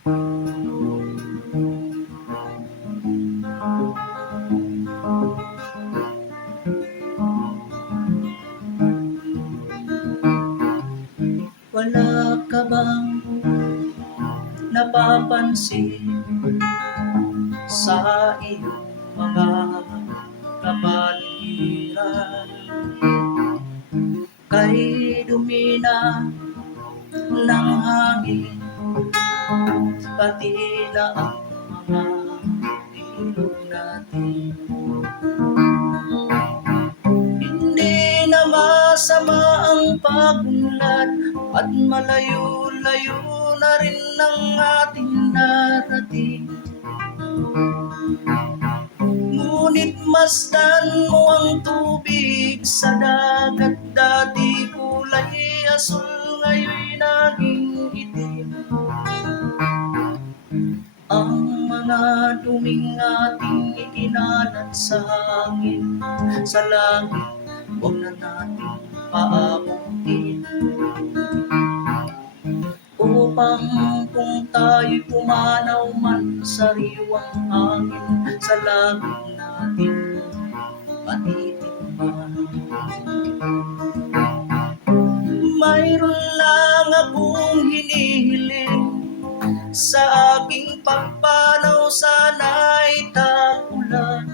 Wala ka bang napapansin sa iyong mga kapaligiran? Kay dumi na ng hangin, pati na ang mga ilog natin. Hindi na masama ang pagunlad, at malayo-layo na rin ang ating narating. Ngunit masdan mo ang tubig sa dagat, dati kulay asul, ngayon'y naging itim. Ang mga duming ating ikinalat sa hangin, sa langit, huwag na nating paabutin. Upang kung tayo'y pumanaw man sa riwang hangin, sa langit natin matitikman. Mayroon lang akong hinihiling, sa aking pagpanaw sana'y tagulan.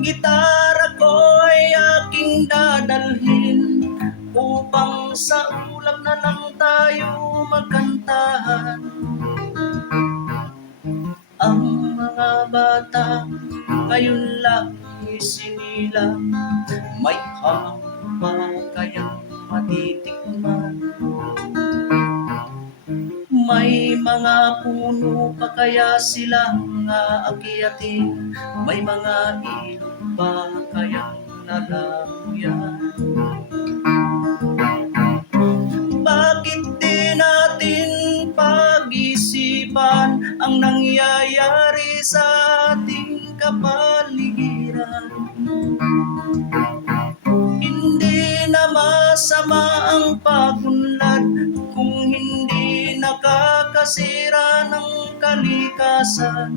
Gitara ko'y aking dadalhin, upang sa ulap na lang tayo magkantahan. Ang mga bata ngayon lang isinilang, may hamon pa kayang matitikman? May mga puno pa kaya silang aakyatin? May mga ilog pa kayang lalamuyan? Bakit di natin pag-isipan ang nangyayari sa ating kapaligiran? Hindi na masama ang pagunlad kung hindi nakakasira ng kalikasan.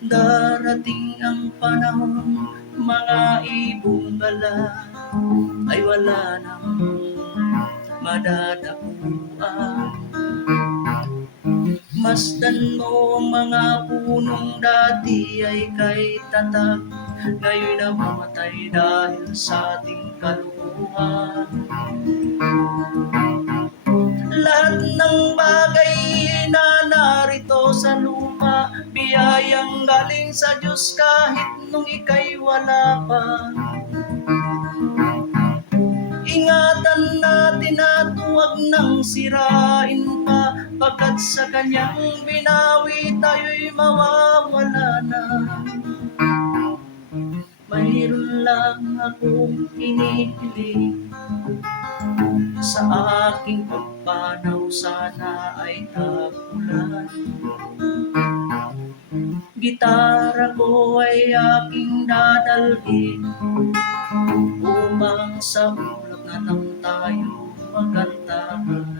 Darating ang panahon, mga ibong gala ay wala nang madadapuan. Masdan mo ang mga punong dati ay kay tatag, ngayon namamatay dahil sa ating kalukuhan. Lahat ng bagay na narito sa lupa, biyayang galing sa Diyos kahit nung ika'y wala pa. Ingatan natin at huwag nang sirain pa, pagkat sa kanyang binawi tayo'y mawawala na. Mayroon lang akong hinihiling, sa aking pagpanaw sana ay tagulan. Gitara ko ay aking dadalhin, upang sa ulap na lang tayo magkantahan.